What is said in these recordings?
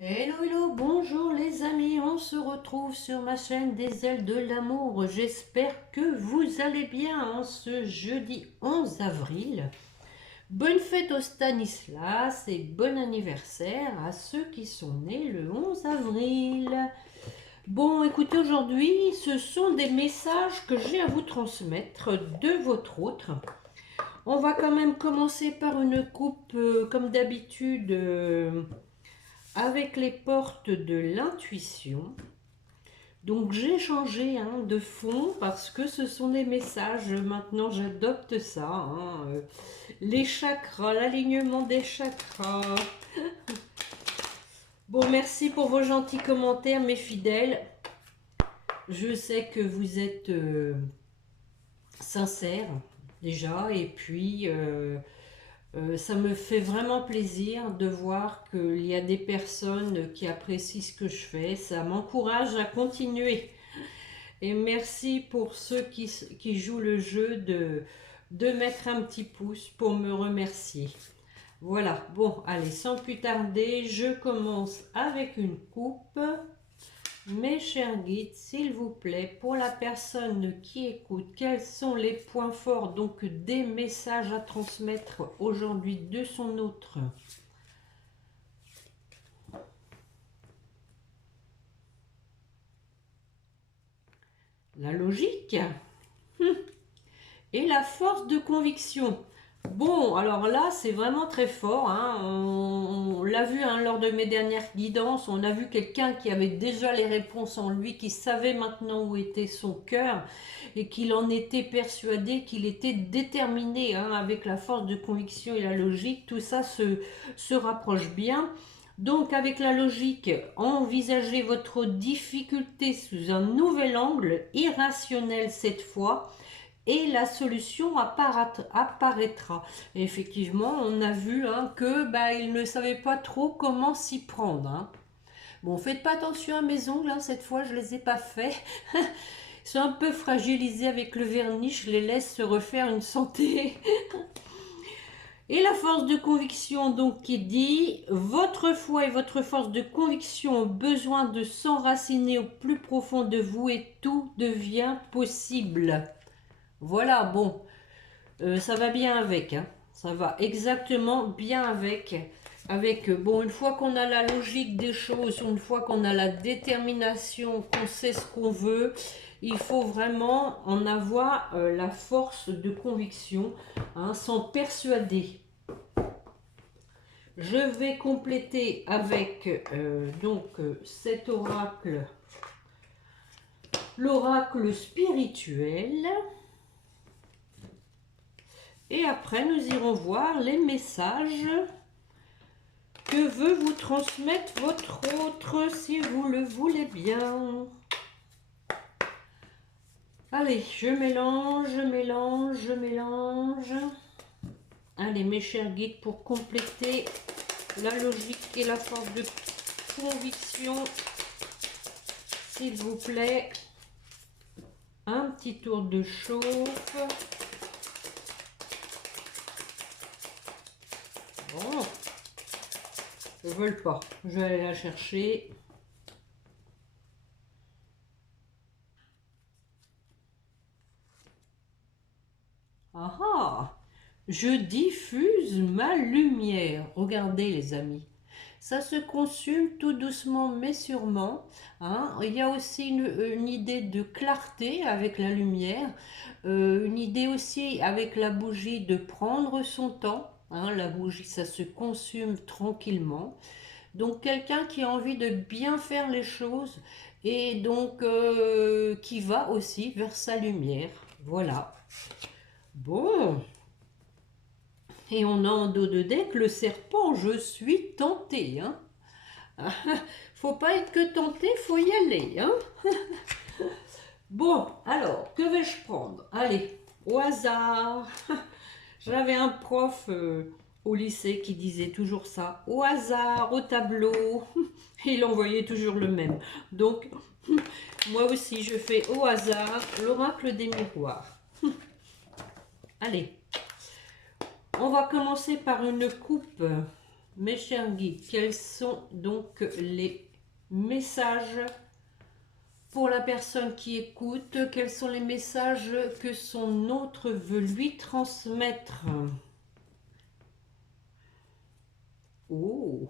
Hello, hello, bonjour les amis, on se retrouve sur ma chaîne des ailes de l'amour. J'espère que vous allez bien en ce jeudi 11 avril. Bonne fête au Stanislas et bon anniversaire à ceux qui sont nés le 11 avril. Bon, écoutez, aujourd'hui, ce sont des messages que j'ai à vous transmettre de votre autre. On va quand même commencer par une coupe, comme d'habitude, avec les portes de l'intuition. Donc j'ai changé de fond parce que ce sont des messages, maintenant j'adopte ça. Les chakras, l'alignement des chakras. Bon, merci pour vos gentils commentaires, mes fidèles. Je sais que vous êtes sincères déjà, et puis ça me fait vraiment plaisir de voir qu'il y a des personnes qui apprécient ce que je fais. Ça m'encourage à continuer. Et merci pour ceux qui jouent le jeu de mettre un petit pouce pour me remercier. Voilà, bon, allez, sans plus tarder, je commence avec une coupe. Mes chers guides, s'il vous plaît, pour la personne qui écoute, quels sont les points forts, donc des messages à transmettre aujourd'hui de son autre? La logique et la force de conviction. Bon, alors là, c'est vraiment très fort. On l'a vu lors de mes dernières guidances. On a vu quelqu'un qui avait déjà les réponses en lui, qui savait maintenant où était son cœur et qu'il en était persuadé, qu'il était déterminé avec la force de conviction et la logique. Tout ça se rapproche bien. Donc, avec la logique, envisagez votre difficulté sous un nouvel angle, irrationnel cette fois, et la solution apparaîtra. Et effectivement, on a vu que il ne savait pas trop comment s'y prendre. Bon, faites pas attention à mes ongles, cette fois je les ai pas faits. Ils sont un peu fragilisés avec le vernis, je les laisse se refaire une santé. Et la force de conviction, donc, qui dit votre foi et votre force de conviction ont besoin de s'enraciner au plus profond de vous et tout devient possible. Voilà, bon, ça va bien avec, ça va exactement bien avec, bon, une fois qu'on a la logique des choses, une fois qu'on a la détermination, qu'on sait ce qu'on veut, il faut vraiment en avoir la force de conviction, s'en persuader. Je vais compléter avec cet oracle, l'oracle spirituel. Et après, nous irons voir les messages que veut vous transmettre votre autre, si vous le voulez bien. Allez, je mélange, je mélange, je mélange. Allez, mes chers guides, pour compléter la logique et la force de conviction, s'il vous plaît, un petit tour de chauffe. Bon, ils ne veulent pas. Je vais aller la chercher. Ah ah! Je diffuse ma lumière. Regardez les amis. Ça se consume tout doucement mais sûrement. Il y a aussi une idée de clarté avec la lumière. Une idée aussi avec la bougie de prendre son temps. La bougie, ça se consume tranquillement. Donc quelqu'un qui a envie de bien faire les choses et donc qui va aussi vers sa lumière. Voilà. Bon. Et on a en dos de deck le serpent. Je suis tentée. Faut pas être que tenté, faut y aller. Bon, alors, que vais-je prendre? Allez, au hasard. J'avais un prof au lycée qui disait toujours ça. Au hasard, au tableau. Il envoyait toujours le même. Donc, moi aussi, je fais au hasard l'oracle des miroirs. Allez, on va commencer par une coupe mes chers guides, quels sont donc les messages pour la personne qui écoute? Quels sont les messages que son autre veut lui transmettre? Oh,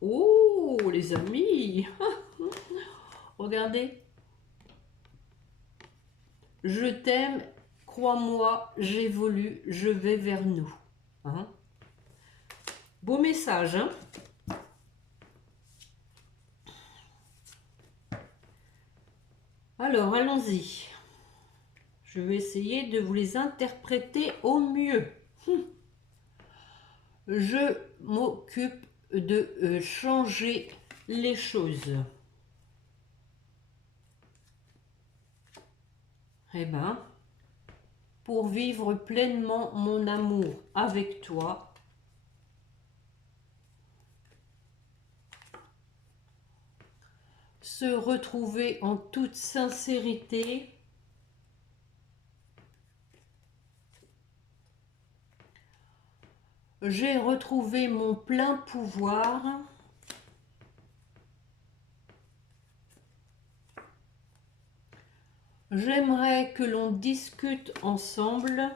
oh, les amis, regardez. Je t'aime, crois-moi, j'évolue, je vais vers nous. Hein? Beau message, hein? Alors, allons-y. Je vais essayer de vous les interpréter au mieux. Je m'occupe de changer les choses. Eh bien, pour vivre pleinement mon amour avec toi, se retrouver en toute sincérité, j'ai retrouvé mon plein pouvoir. J'aimerais que l'on discute ensemble.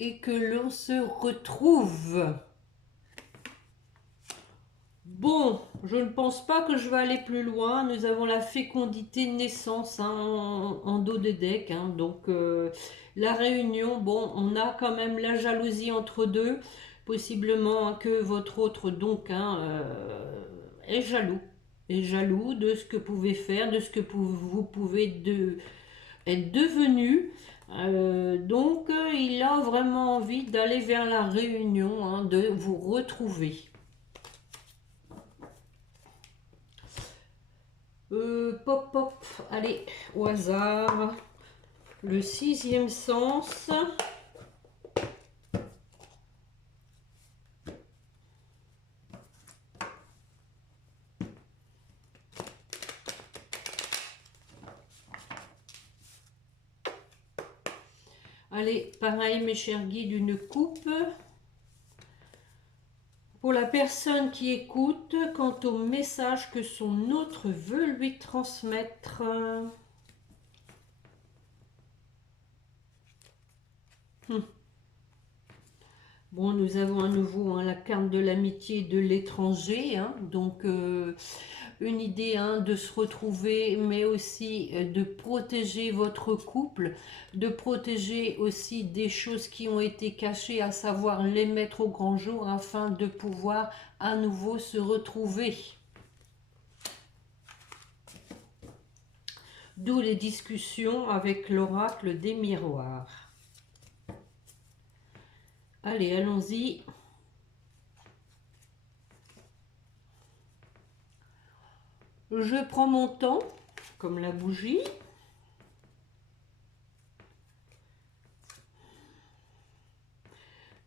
Et que l'on se retrouve. Bon, je ne pense pas que je vais aller plus loin. Nous avons la fécondité naissance hein, en dos de deck. Hein, donc, la réunion, bon, on a quand même la jalousie entre deux. Possiblement hein, que votre autre, donc, hein, est jaloux. Est jaloux de ce que vous pouvez faire, de ce que vous pouvez être devenu. Donc, il a vraiment envie d'aller vers la réunion, hein, de vous retrouver. Pop, pop, allez, au hasard. Le sixième sens. Allez, pareil, mes chers guides, une coupe. Pour la personne qui écoute, quant au message que son autre veut lui transmettre. Bon, nous avons à nouveau hein, la carte de l'amitié de l'étranger. Hein, donc, une idée hein, de se retrouver, mais aussi de protéger votre couple, de protéger aussi des choses qui ont été cachées, à savoir les mettre au grand jour afin de pouvoir à nouveau se retrouver. D'où les discussions avec l'oracle des miroirs. Allez, allons-y. Je prends mon temps, comme la bougie.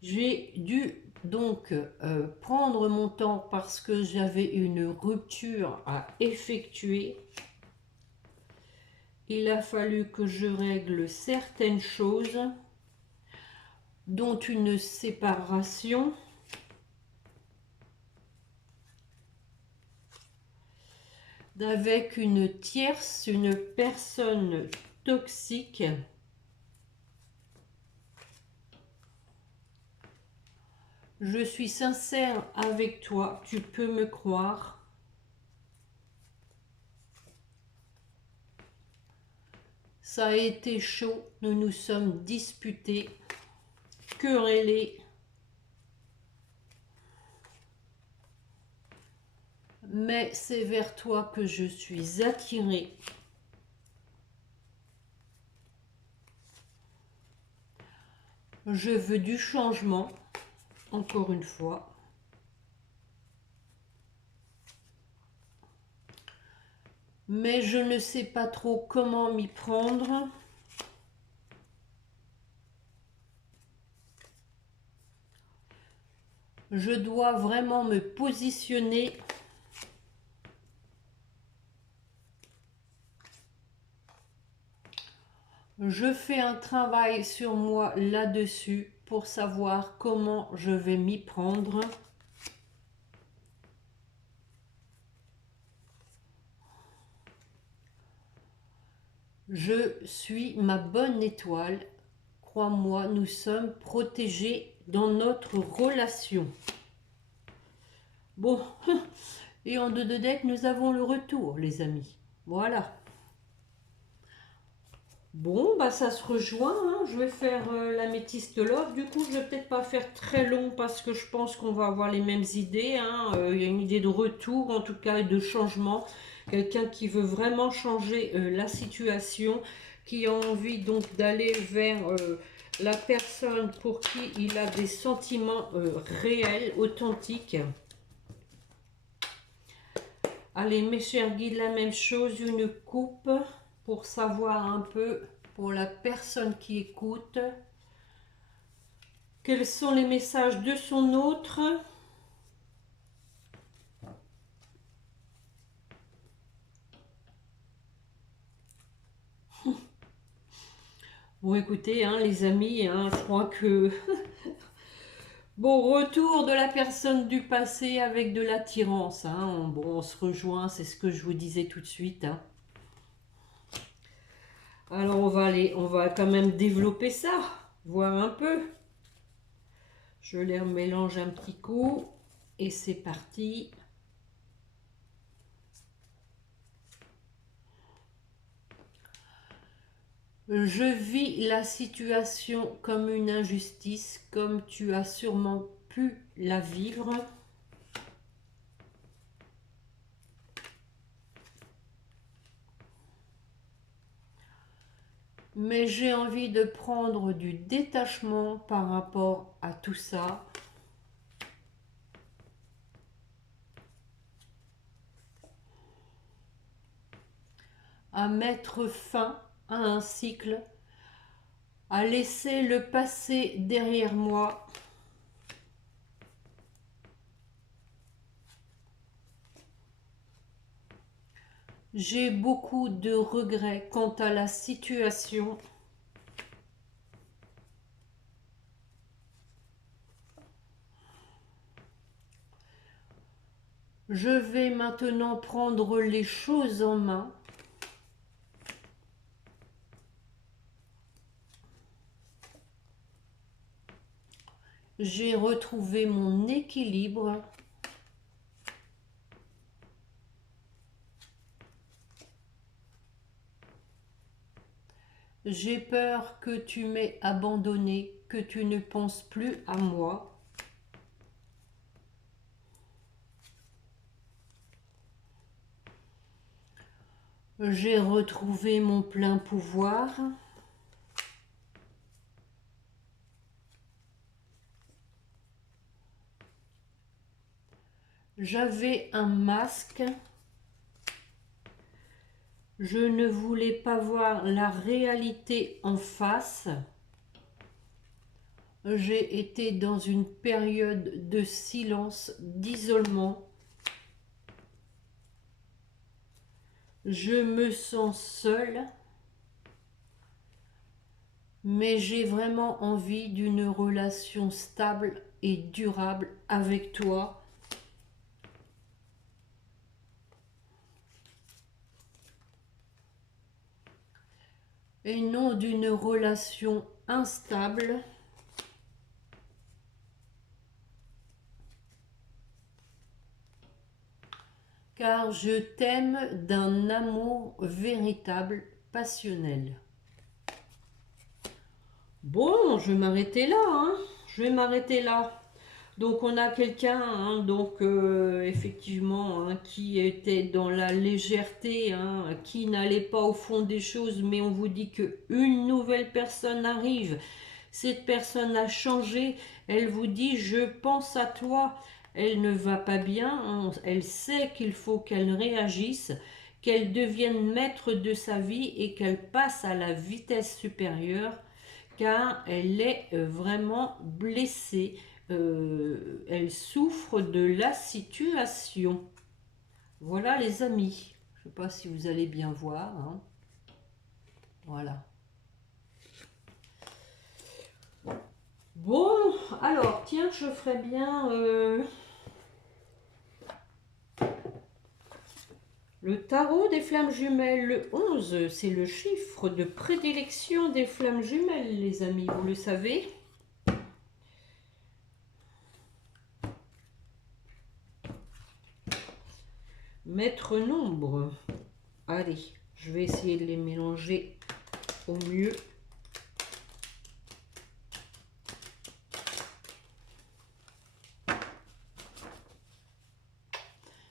J'ai dû donc prendre mon temps parce que j'avais une rupture à effectuer. Il a fallu que je règle certaines choses, dont une séparation. Avec une tierce, une personne toxique. Je suis sincère avec toi, tu peux me croire. Ça a été chaud, nous nous sommes disputés, querellés. Mais c'est vers toi que je suis attirée. Je veux du changement, encore une fois. Mais je ne sais pas trop comment m'y prendre. Je dois vraiment me positionner. Je fais un travail sur moi là-dessus pour savoir comment je vais m'y prendre. Je suis ma bonne étoile. Crois-moi, nous sommes protégés dans notre relation. Bon, et en 2 de deck, nous avons le retour, les amis. Voilà. Bon, bah ça se rejoint, hein. Je vais faire l'améthyste love. Du coup, je vais peut-être pas faire très long parce que je pense qu'on va avoir les mêmes idées, hein. Il y a une idée de retour, en tout cas, et de changement. Quelqu'un qui veut vraiment changer la situation, qui a envie donc d'aller vers la personne pour qui il a des sentiments réels, authentiques. Allez, mes chers guides, la même chose, une coupe pour savoir un peu, pour la personne qui écoute, quels sont les messages de son autre. Bon, écoutez, hein, les amis, hein, je crois que... Bon, retour de la personne du passé avec de l'attirance. Hein. Bon, on se rejoint, c'est ce que je vous disais tout de suite. Hein. Alors, on va quand même développer ça, voir un peu. Je les mélange un petit coup et c'est parti. Je vis la situation comme une injustice, comme tu as sûrement pu la vivre. Mais j'ai envie de prendre du détachement par rapport à tout ça. À mettre fin à un cycle, à laisser le passé derrière moi. J'ai beaucoup de regrets quant à la situation. Je vais maintenant prendre les choses en main. J'ai retrouvé mon équilibre. J'ai peur que tu m'aies abandonné, que tu ne penses plus à moi. J'ai retrouvé mon plein pouvoir. J'avais un masque. Je ne voulais pas voir la réalité en face. J'ai été dans une période de silence, d'isolement. Je me sens seule, mais j'ai vraiment envie d'une relation stable et durable avec toi. Et non d'une relation instable. Car je t'aime d'un amour véritable, passionnel. Bon, je vais m'arrêter là, hein. Je vais m'arrêter là. Donc on a quelqu'un, hein, donc effectivement, hein, qui était dans la légèreté, hein, qui n'allait pas au fond des choses, mais on vous dit que une nouvelle personne arrive. Cette personne a changé. Elle vous dit, je pense à toi. Elle ne va pas bien. Hein, elle sait qu'il faut qu'elle réagisse, qu'elle devienne maître de sa vie et qu'elle passe à la vitesse supérieure, car elle est vraiment blessée. Elle souffre de la situation. Voilà les amis. Je ne sais pas si vous allez bien voir. Hein. Voilà. Alors, tiens, je ferais bien le tarot des flammes jumelles. Le 11, c'est le chiffre de prédilection des flammes jumelles, les amis, vous le savez. Maître nombre. Allez, je vais essayer de les mélanger au mieux.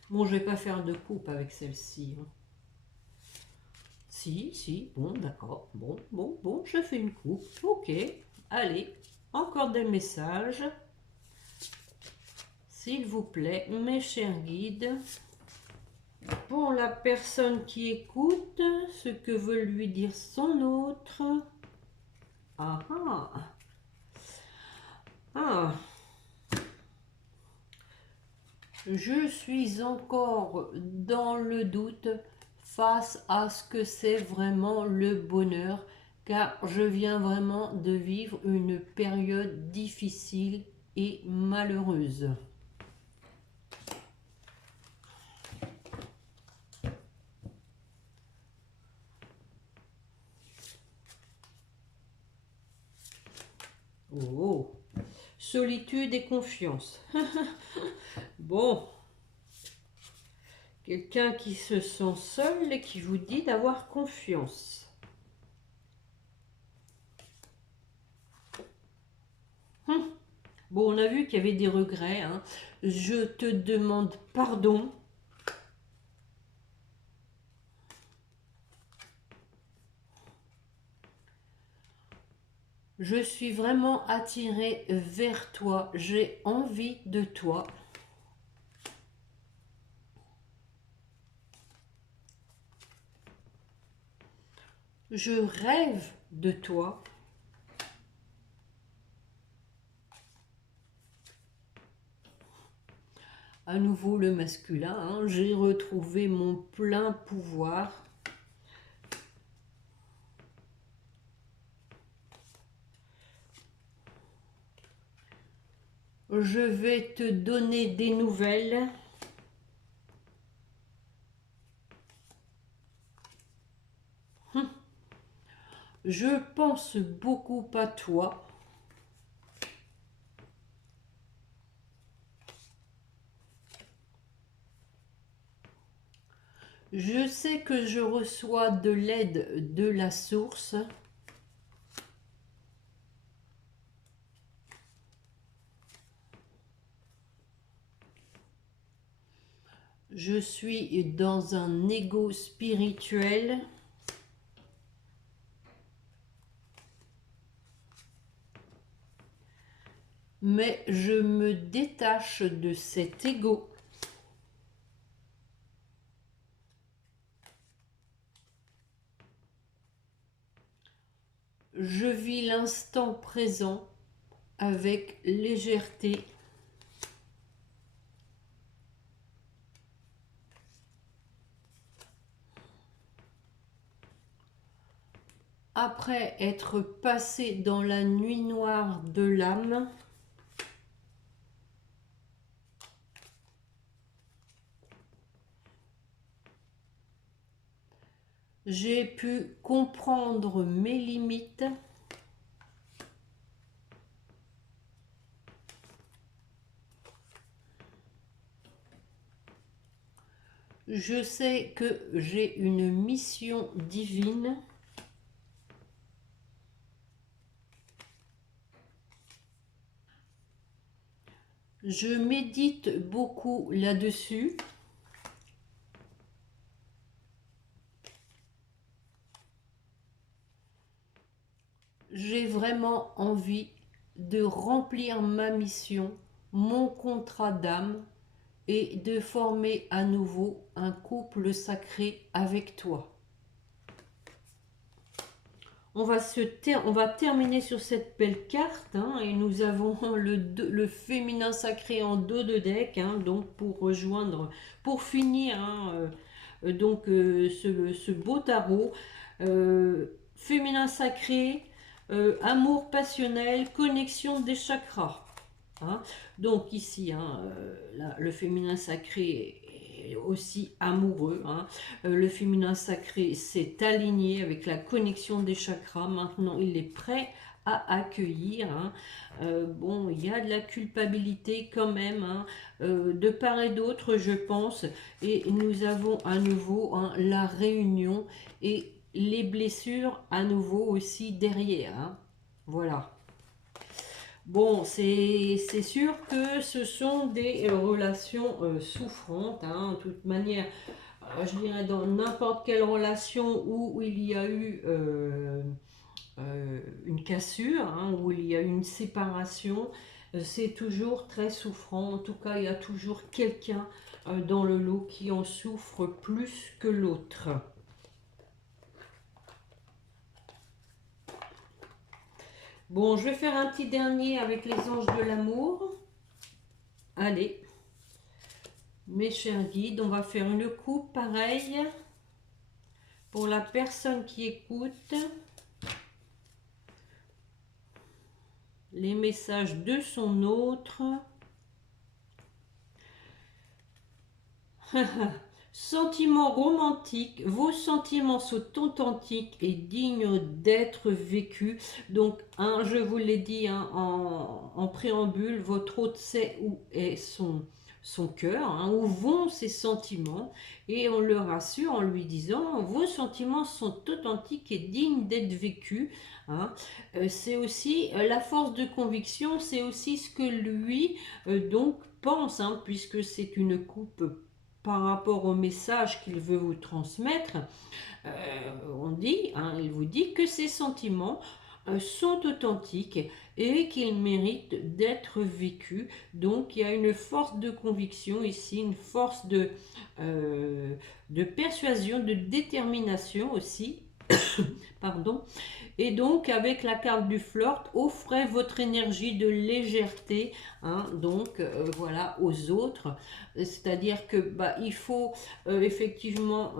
Bon, je vais pas faire de coupe avec celle-ci. Hein. Si, bon, d'accord. Bon, je fais une coupe. Ok, allez, encore des messages. S'il vous plaît, mes chers guides. Pour la personne qui écoute, ce que veut lui dire son autre. Ah ah. Ah. Je suis encore dans le doute face à ce que c'est vraiment le bonheur, car je viens vraiment de vivre une période difficile et malheureuse. Oh, solitude et confiance. Bon, quelqu'un qui se sent seul et qui vous dit d'avoir confiance. Bon, on a vu qu'il y avait des regrets. Hein. Je te demande pardon. Je suis vraiment attirée vers toi. J'ai envie de toi. Je rêve de toi. À nouveau le masculin. Hein. J'ai retrouvé mon plein pouvoir. Je vais te donner des nouvelles. Je pense beaucoup à toi. Je sais que je reçois de l'aide de la source. Je suis dans un ego spirituel. Mais je me détache de cet ego. Je vis l'instant présent avec légèreté. Après être passé dans la nuit noire de l'âme, j'ai pu comprendre mes limites. Je sais que j'ai une mission divine. Je médite beaucoup là-dessus. J'ai vraiment envie de remplir ma mission, mon contrat d'âme et de former à nouveau un couple sacré avec toi. On va terminer sur cette belle carte hein, et nous avons le féminin sacré en dos de deck hein, donc pour finir hein, ce beau tarot féminin sacré, amour passionnel, connexion des chakras. Hein. Donc ici, hein, le féminin sacré est aussi amoureux. Hein. Le féminin sacré s'est aligné avec la connexion des chakras. Maintenant, il est prêt à accueillir. Hein. Bon, il y a de la culpabilité quand même, hein, de part et d'autre, je pense. Et nous avons à nouveau, hein, la réunion et les blessures à nouveau aussi derrière. Hein. Voilà. Bon, c'est sûr que ce sont des relations souffrantes, hein, de toute manière. Je dirais dans n'importe quelle relation où il y a eu une cassure, hein, où il y a eu une séparation, c'est toujours très souffrant. En tout cas, il y a toujours quelqu'un dans le lot qui en souffre plus que l'autre. Bon, je vais faire un petit dernier avec les anges de l'amour. Allez, mes chers guides, on va faire une coupe pareille pour la personne qui écoute. Les messages de son autre. Sentiments romantiques, vos sentiments sont authentiques et dignes d'être vécus. Donc, hein, je vous l'ai dit, hein, en préambule, votre hôte sait où est son cœur, hein, où vont ses sentiments, et on le rassure en lui disant, vos sentiments sont authentiques et dignes d'être vécus. Hein. C'est aussi la force de conviction, c'est aussi ce que lui donc pense, hein, puisque c'est une coupe par rapport au message qu'il veut vous transmettre. On dit, hein, il vous dit que ses sentiments sont authentiques et qu'ils méritent d'être vécus. Donc il y a une force de conviction ici, une force de persuasion, de détermination aussi. Pardon. Et donc avec la carte du flirt, offrez votre énergie de légèreté, hein, donc voilà, aux autres. C'est-à-dire que il faut effectivement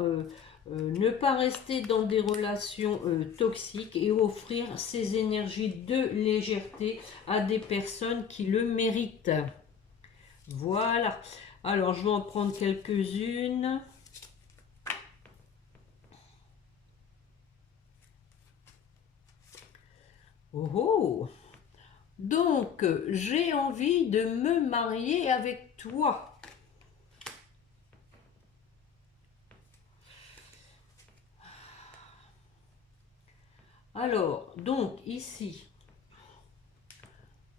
ne pas rester dans des relations toxiques et offrir ces énergies de légèreté à des personnes qui le méritent. Voilà. Alors je vais en prendre quelques-unes. Oh oh! Donc, j'ai envie de me marier avec toi. Alors, donc ici,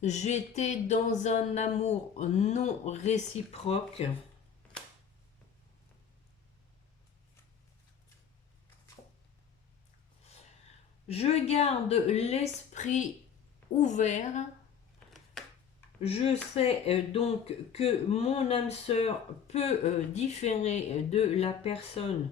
j'étais dans un amour non réciproque. Je garde l'esprit ouvert. Je sais donc que mon âme sœur peut différer de la personne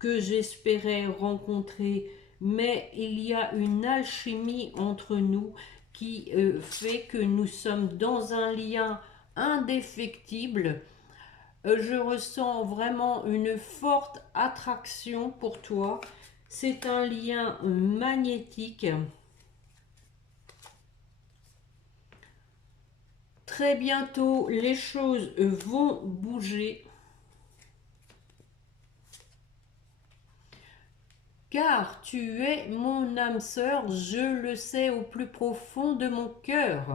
que j'espérais rencontrer, mais il y a une alchimie entre nous qui fait que nous sommes dans un lien indéfectible. Je ressens vraiment une forte attraction pour toi. C'est un lien magnétique. Très bientôt, les choses vont bouger. Car tu es mon âme sœur, je le sais au plus profond de mon cœur.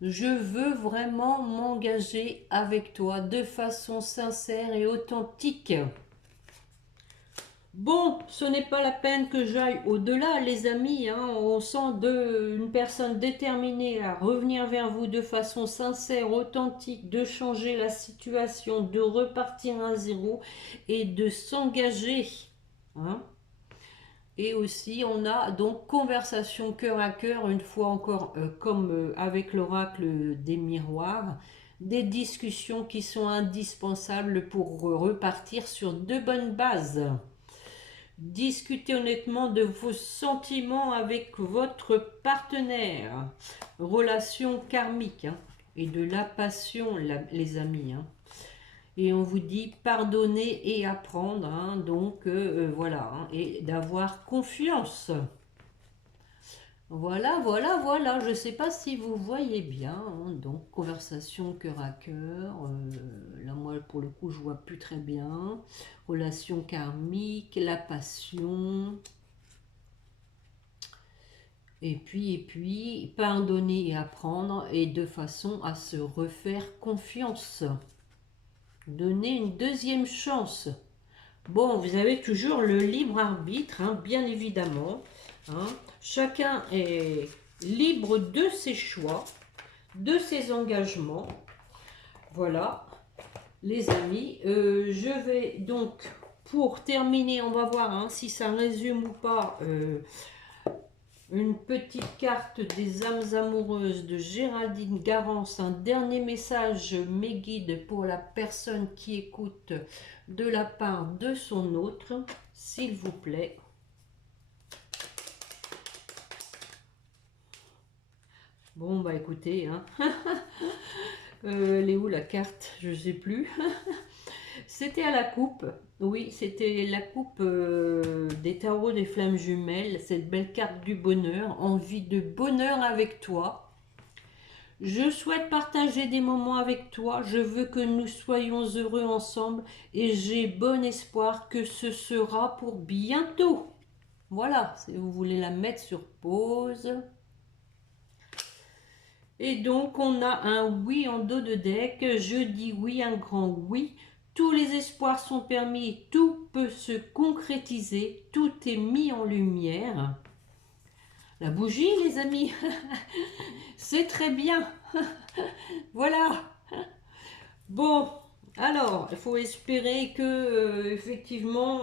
Je veux vraiment m'engager avec toi de façon sincère et authentique. Bon, ce n'est pas la peine que j'aille au-delà, les amis. Hein. On sent une personne déterminée à revenir vers vous de façon sincère, authentique, de changer la situation, de repartir à zéro et de s'engager. Hein. Et aussi, on a donc conversation cœur à cœur, une fois encore, comme avec l'oracle des miroirs, des discussions qui sont indispensables pour repartir sur de bonnes bases. Discutez honnêtement de vos sentiments avec votre partenaire. Relation karmique, hein, et de la passion, les amis. Hein. Et on vous dit pardonner et apprendre, hein, donc voilà, hein, et d'avoir confiance. Voilà, voilà, voilà. Je ne sais pas si vous voyez bien, hein, donc conversation cœur à cœur. Là, moi, pour le coup, je vois plus très bien. Relation karmique, la passion. Et puis, pardonner et apprendre, et de façon à se refaire confiance. Donner une deuxième chance. Bon, vous avez toujours le libre arbitre, hein, bien évidemment. Hein. Chacun est libre de ses choix, de ses engagements. Voilà, les amis. Je vais donc, pour terminer, on va voir hein, si ça résume ou pas, une petite carte des âmes amoureuses de Géraldine Garance. Un dernier message, mes guides, pour la personne qui écoute de la part de son autre, s'il vous plaît. Bon, bah écoutez, hein. Elle est où la carte? Je sais plus. C'était à la coupe. Oui, c'était la coupe des tarots des flammes jumelles. Cette belle carte du bonheur. Envie de bonheur avec toi. Je souhaite partager des moments avec toi. Je veux que nous soyons heureux ensemble. Et j'ai bon espoir que ce sera pour bientôt. Voilà, si vous voulez la mettre sur pause. Et donc, on a un oui en dos de deck. Je dis oui, un grand oui. Tous les espoirs sont permis. Tout peut se concrétiser. Tout est mis en lumière. La bougie, les amis. C'est très bien. Voilà. Bon, alors, il faut espérer que, effectivement,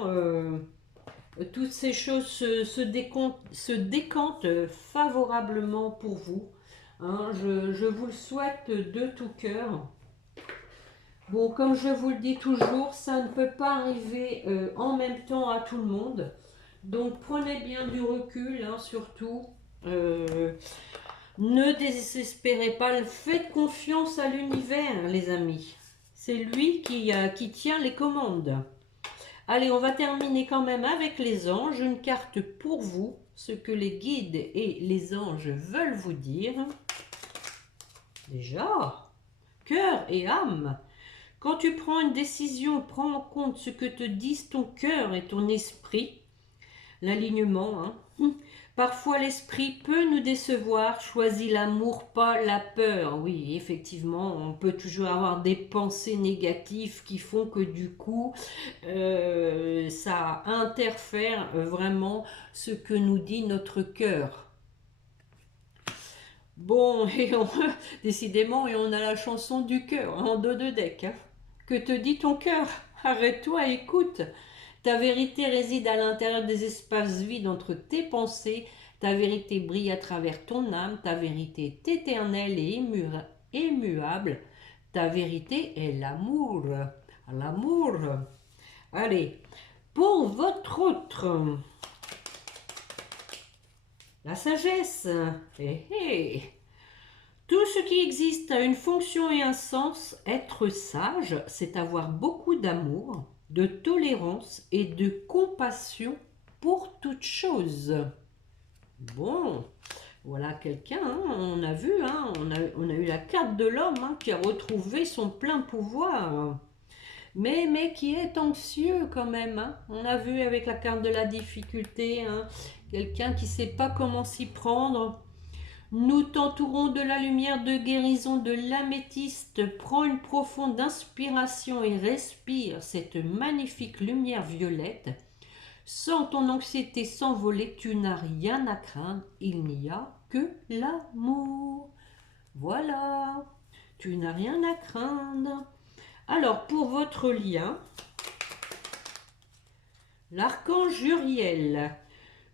toutes ces choses se décantent favorablement pour vous. Hein, je vous le souhaite de tout cœur. Bon, comme je vous le dis toujours, ça ne peut pas arriver en même temps à tout le monde. Donc prenez bien du recul, hein, surtout. Ne désespérez pas, faites confiance à l'univers, les amis. C'est lui qui tient les commandes. Allez, on va terminer quand même avec les anges. Une carte pour vous, ce que les guides et les anges veulent vous dire. Déjà, cœur et âme. Quand tu prends une décision, prends en compte ce que te disent ton cœur et ton esprit. L'alignement, hein. Parfois l'esprit peut nous décevoir. Choisis l'amour, pas la peur. Oui, effectivement, on peut toujours avoir des pensées négatives qui font que du coup, ça interfère vraiment ce que nous dit notre cœur. Bon, décidément, et on a la chanson du cœur en dos de deck. Hein. Que te dit ton cœur? Arrête-toi, écoute. Ta vérité réside à l'intérieur des espaces vides entre tes pensées. Ta vérité brille à travers ton âme. Ta vérité est éternelle et immuable. Ta vérité est l'amour. L'amour. Allez, pour votre autre, la sagesse. Tout ce qui existe a une fonction et un sens. Être sage, c'est avoir beaucoup d'amour, de tolérance et de compassion pour toute chose. Bon, voilà quelqu'un, hein, on a vu, hein, on a eu la carte de l'homme hein, qui a retrouvé son plein pouvoir. Mais qui est anxieux quand même. Hein. On a vu avec la carte de la difficulté, hein, quelqu'un qui ne sait pas comment s'y prendre. Nous t'entourons de la lumière de guérison de l'améthyste. Prends une profonde inspiration et respire cette magnifique lumière violette. Sens ton anxiété s'envoler, tu n'as rien à craindre, il n'y a que l'amour. Voilà, tu n'as rien à craindre. Alors, pour votre lien, l'archange Uriel.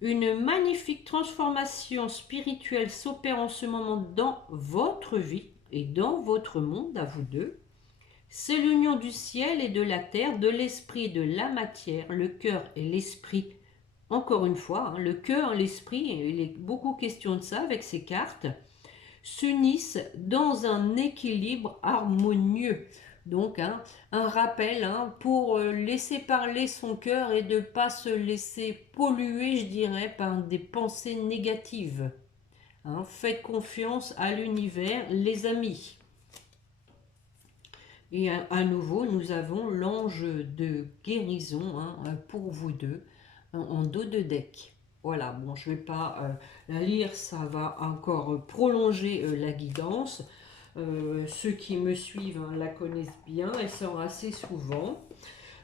Une magnifique transformation spirituelle s'opère en ce moment dans votre vie et dans votre monde à vous deux. C'est l'union du ciel et de la terre, de l'esprit et de la matière, le cœur et l'esprit. Encore une fois, hein, le cœur, l'esprit, il est beaucoup question de ça avec ces cartes, s'unissent dans un équilibre harmonieux. Donc, un rappel pour laisser parler son cœur et de ne pas se laisser polluer, je dirais, par des pensées négatives. Faites confiance à l'univers, les amis. Et à nouveau, nous avons l'ange de guérison pour vous deux en dos de deck. Voilà, bon, je ne vais pas la lire, ça va encore prolonger la guidance. Ceux qui me suivent la connaissent bien, elle sort assez souvent.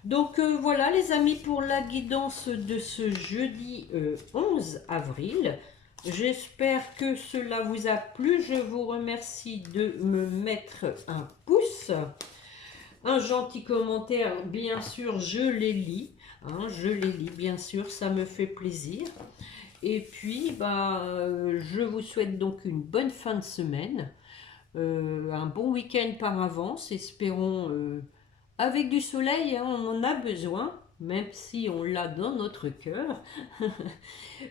Donc voilà les amis pour la guidance de ce jeudi 11 avril. J'espère que cela vous a plu. Je vous remercie de me mettre un pouce. Un gentil commentaire, bien sûr, je les lis. Je les lis, bien sûr, ça me fait plaisir. Et puis, je vous souhaite donc une bonne fin de semaine. Un bon week-end par avance. Espérons avec du soleil, on en a besoin, même si on l'a dans notre cœur.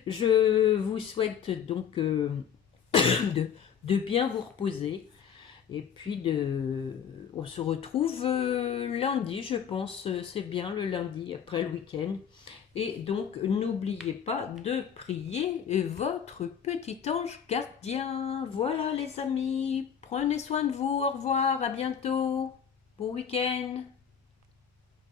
Je vous souhaite donc de bien vous reposer. Et puis, on se retrouve lundi, je pense. C'est bien le lundi après le week-end. Et donc, n'oubliez pas de prier votre petit ange gardien. Voilà les amis, prenez soin de vous. Au revoir, à bientôt. Bon week-end.